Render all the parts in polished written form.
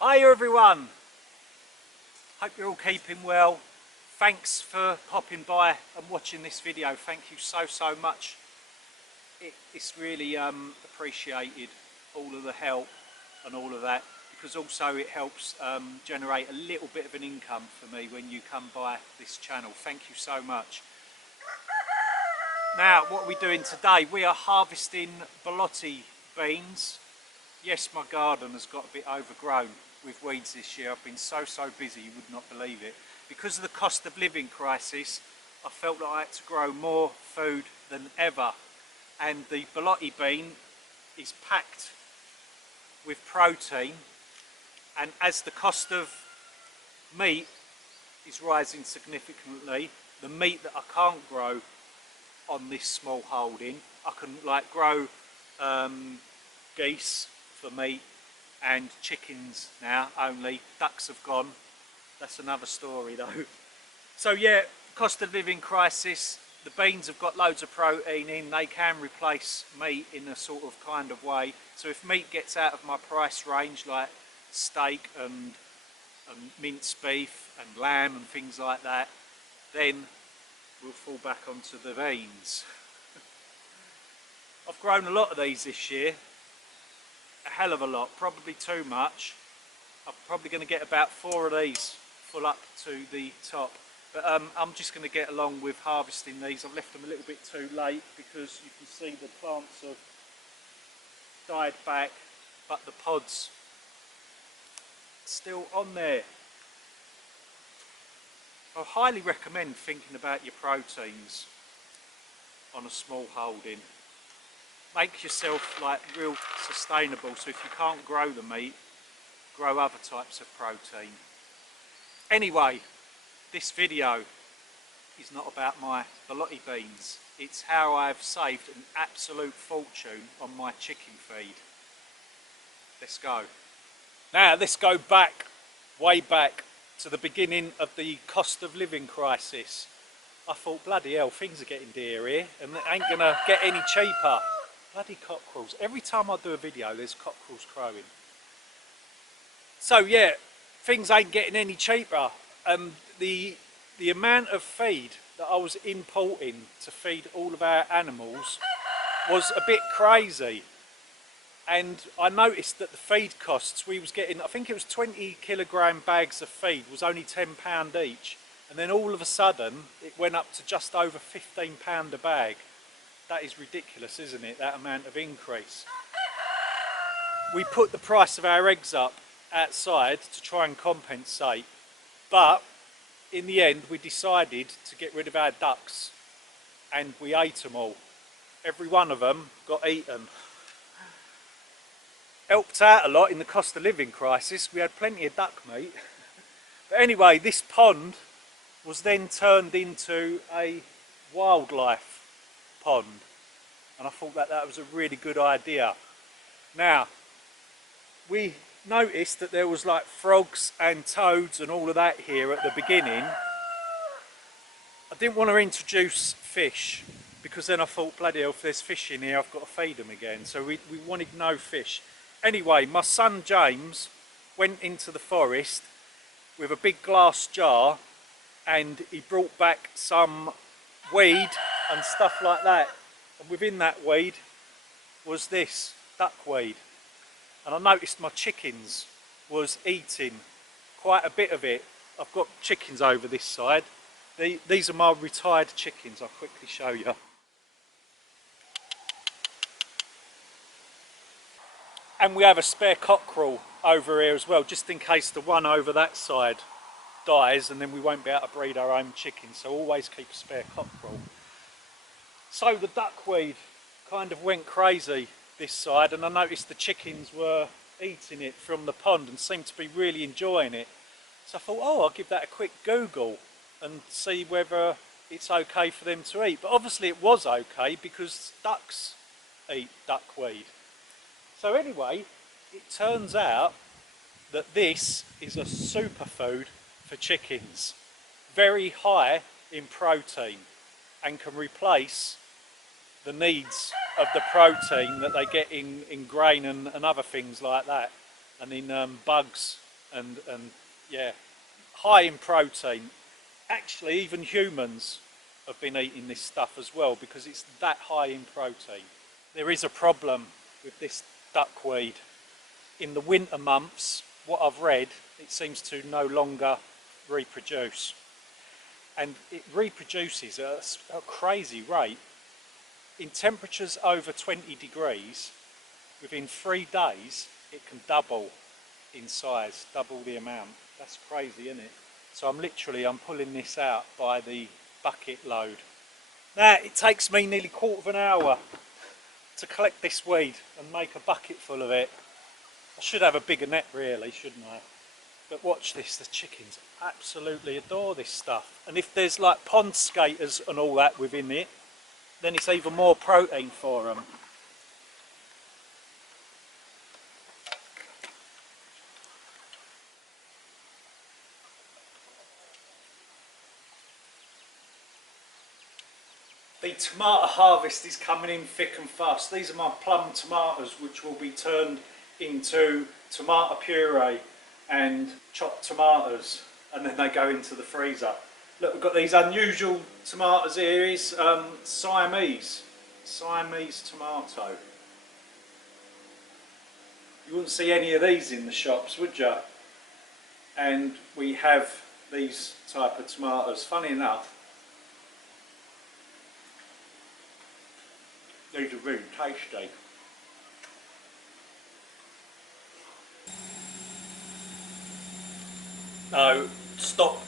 Hi everyone, hope you're all keeping well. Thanks for popping by and watching this video. Thank you so much. It's really appreciated, all of the help and all of that, because also it helps generate a little bit of an income for me when you come by this channel. Thank you so much. Now, what are we doing today? We are harvesting borlotti beans. Yes, my garden has got a bit overgrown with weeds this year. I've been so busy you would not believe it. Because of the cost of living crisis, I felt like I had to grow more food than ever. And the borlotti bean is packed with protein, and as the cost of meat is rising significantly, the meat that I can't grow on this small holding, I can like grow geese for meat and chickens now only. Ducks have gone, that's another story though. So yeah, cost of living crisis, the beans have got loads of protein in, they can replace meat in a sort of kind of way. So if meat gets out of my price range, like steak and minced beef and lamb and things like that, then we'll fall back onto the beans. I've grown a lot of these this year, a hell of a lot, probably too much. I'm probably going to get about 4 of these full up to the top. But I'm just going to get along with harvesting these. I've left them a little bit too late because you can see the plants have died back, but the pods still on there. I highly recommend thinking about your proteins on a small holding. Make yourself like real sustainable, so if you can't grow the meat, grow other types of protein. Anyway, this video is not about my borlotti beans. It's how I've saved an absolute fortune on my chicken feed. Let's go. Now let's go back, way back to the beginning of the cost of living crisis. I thought, bloody hell, things are getting dear here and it ain't gonna get any cheaper. Bloody cockerels. Every time I do a video there's cockerels crowing. So yeah, things ain't getting any cheaper. The amount of feed that I was importing to feed all of our animals was a bit crazy. And I noticed that the feed costs, we was getting, I think it was 20 kilogram bags of feed was only £10 each. And then all of a sudden it went up to just over £15 a bag. That is ridiculous, isn't it, that amount of increase? We put the price of our eggs up outside to try and compensate, but in the end we decided to get rid of our ducks and we ate them all. Every one of them got eaten. Helped out a lot in the cost of living crisis. We had plenty of duck meat. But anyway, this pond was then turned into a wildlife pond, and I thought that was a really good idea. Now, we noticed that there was like frogs and toads and all of that here at the beginning. I didn't want to introduce fish because then I thought, bloody hell, if there's fish in here I've got to feed them again. So we wanted no fish. Anyway, my son James went into the forest with a big glass jar and he brought back some weed and stuff like that. And within that weed was this duckweed. And I noticed my chickens was eating quite a bit of it. I've got chickens over this side. These are my retired chickens, I'll quickly show you. And we have a spare cockerel over here as well, just in case the one over that side dies and then we won't be able to breed our own chickens, so always keep a spare cockerel. So the duckweed kind of went crazy this side, and I noticed the chickens were eating it from the pond and seemed to be really enjoying it. So I thought, oh, I'll give that a quick Google and see whether it's okay for them to eat. But obviously it was okay because ducks eat duckweed. So anyway, it turns out that this is a superfood for chickens. Very high in protein and can replace the needs of the protein that they get in grain and other things like that, and in bugs and yeah, high in protein. Actually, even humans have been eating this stuff as well because it's that high in protein. There is a problem with this duckweed. In the winter months, what I've read, it seems to no longer reproduce. And it reproduces at a crazy rate. In temperatures over 20 degrees, within 3 days, it can double in size, double the amount. That's crazy, isn't it? So I'm pulling this out by the bucket load. Now, it takes me nearly a quarter of an hour to collect this weed and make a bucket full of it. I should have a bigger net really, shouldn't I? But watch this, the chickens absolutely adore this stuff. And if there's like pond skaters and all that within it, then it's even more protein for them. The tomato harvest is coming in thick and fast. These are my plum tomatoes, which will be turned into tomato puree and chopped tomatoes, and then they go into the freezer. Look, we've got these unusual tomatoes here. Is Siamese tomato. You wouldn't see any of these in the shops, would you? And we have these type of tomatoes. Funny enough, these are really tasty. No, stop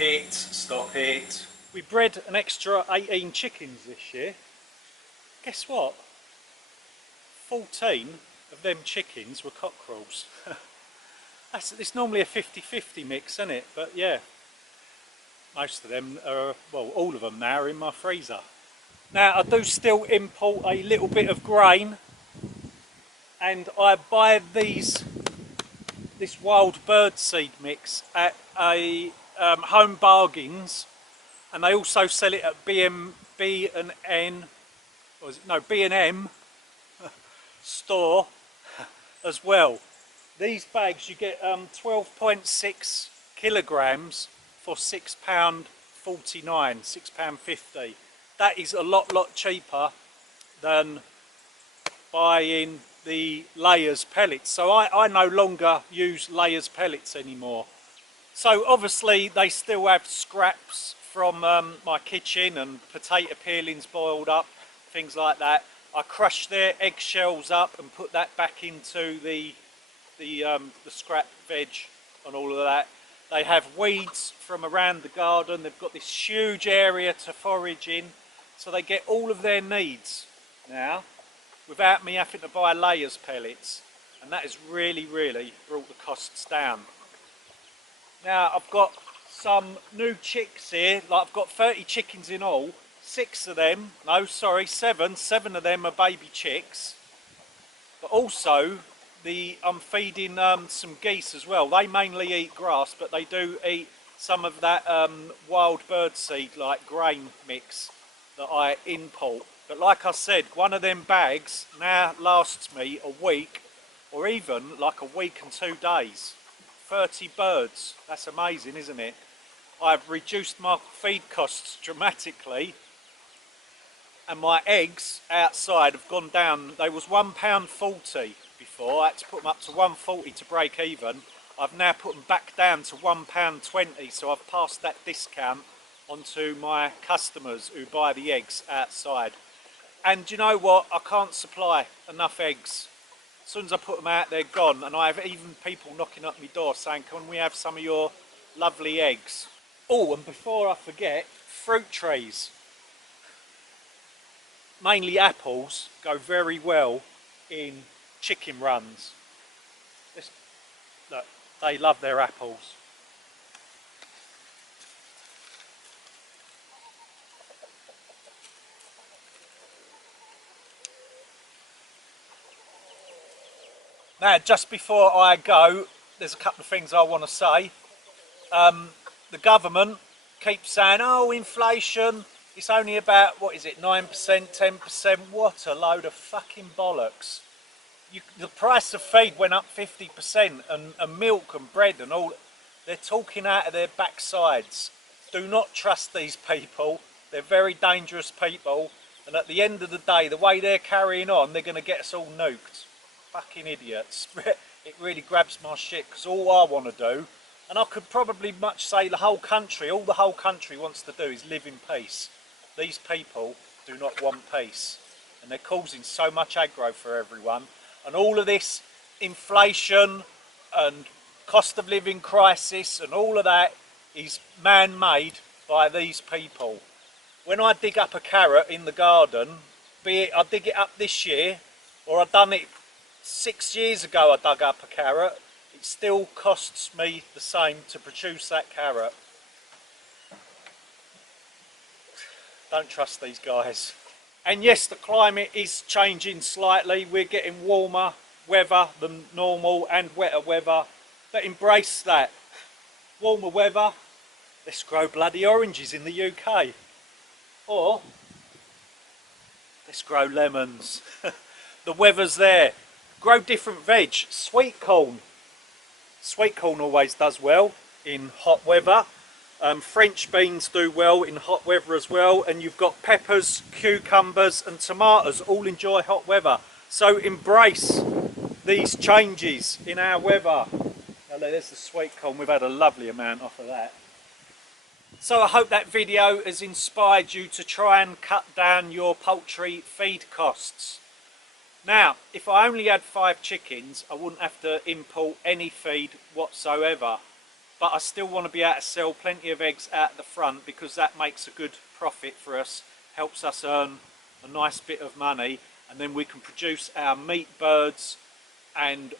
it. We bred an extra 18 chickens this year. Guess what? 14 of them chickens were cockerels. It's normally a 50-50 mix, isn't it? But yeah, most of them are, well, all of them now are in my freezer. Now, I do still import a little bit of grain, and I buy this wild bird seed mix at a Home Bargains, and they also sell it at B&M store as well. These bags you get 12.6 kilograms for £6.49, £6.50. That is a lot cheaper than buying the layers pellets. So I no longer use layers pellets anymore. So obviously they still have scraps from my kitchen and potato peelings boiled up, things like that. I crush their eggshells up and put that back into the scrap veg and all of that. They have weeds from around the garden. They've got this huge area to forage in, so they get all of their needs now without me having to buy layers pellets, and that has really brought the costs down. Now I've got some new chicks here. Like, I've got 30 chickens in all. 7 of them are baby chicks, but also I'm feeding some geese as well. They mainly eat grass, but they do eat some of that wild bird seed, like grain mix that I import. But like I said, one of them bags now lasts me a week, or even like a week and 2 days. 30 birds, that's amazing, isn't it? I've reduced my feed costs dramatically, and my eggs outside have gone down. They was £1.40 before. I had to put them up to £1.40 to break even. I've now put them back down to £1.20, so I've passed that discount onto my customers who buy the eggs outside. And do you know what? I can't supply enough eggs. As soon as I put them out, they're gone. And I have even people knocking at my door saying, can we have some of your lovely eggs? Oh, and before I forget, fruit trees. Mainly apples go very well in chicken runs. Look, they love their apples. Now, just before I go, there's a couple of things I want to say. The government keeps saying, oh, inflation, it's only about, 9%, 10%. What a load of fucking bollocks. the price of feed went up 50%, and milk and bread and all. They're talking out of their backsides. Do not trust these people. They're very dangerous people, and at the end of the day, the way they're carrying on, they're going to get us all nuked. Fucking idiots. It really grabs my shit, because all I want to do, and I could probably much say the whole country, all the whole country wants to do is live in peace. These people do not want peace, and they're causing so much aggro for everyone. And all of this inflation and cost of living crisis and all of that is man-made by these people. When I dig up a carrot in the garden, be it I dig it up this year or I done it 6 years ago, I dug up a carrot, it still costs me the same to produce that carrot. Don't trust these guys. And yes, the climate is changing slightly. We're getting warmer weather than normal and wetter weather. But embrace that. Warmer weather, let's grow bloody oranges in the UK. Or, let's grow lemons. The weather's there. Grow different veg. Sweet corn. Sweet corn always does well in hot weather. French beans do well in hot weather as well, and you've got peppers, cucumbers and tomatoes all enjoy hot weather. So embrace these changes in our weather. Now there's the sweet corn, we've had a lovely amount off of that. So I hope that video has inspired you to try and cut down your poultry feed costs. Now, if I only had 5 chickens, I wouldn't have to import any feed whatsoever. But I still want to be able to sell plenty of eggs out the front, because that makes a good profit for us, helps us earn a nice bit of money, and then we can produce our meat birds and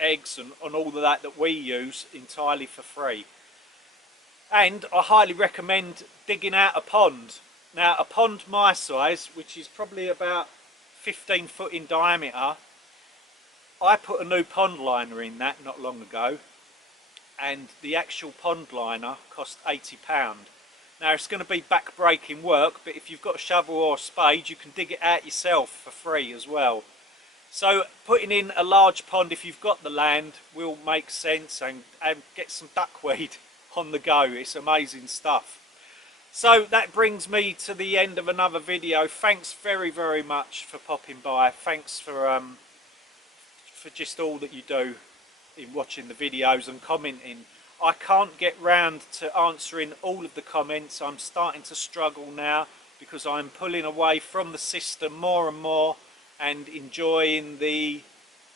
eggs and all of that we use entirely for free. And I highly recommend digging out a pond. Now, a pond my size, which is probably about 15 foot in diameter, I put a new pond liner in that not long ago, and the actual pond liner cost £80. Now it's going to be back-breaking work, but if you've got a shovel or a spade, you can dig it out yourself for free as well. So putting in a large pond, if you've got the land, will make sense, and get some duckweed on the go. It's amazing stuff. So that brings me to the end of another video. Thanks very, very much for popping by. Thanks for just all that you do in watching the videos and commenting. I can't get round to answering all of the comments. I'm starting to struggle now, because I'm pulling away from the system more and more and enjoying the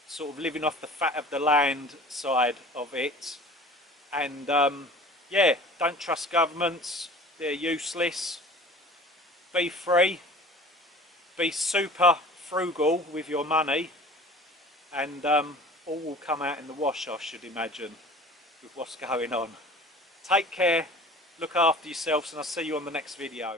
sort of living off the fat of the land side of it. And yeah, don't trust governments, they're useless. Be free, be super frugal with your money, and all will come out in the wash, I should imagine, with what's going on. Take care, look after yourselves, and I'll see you on the next video.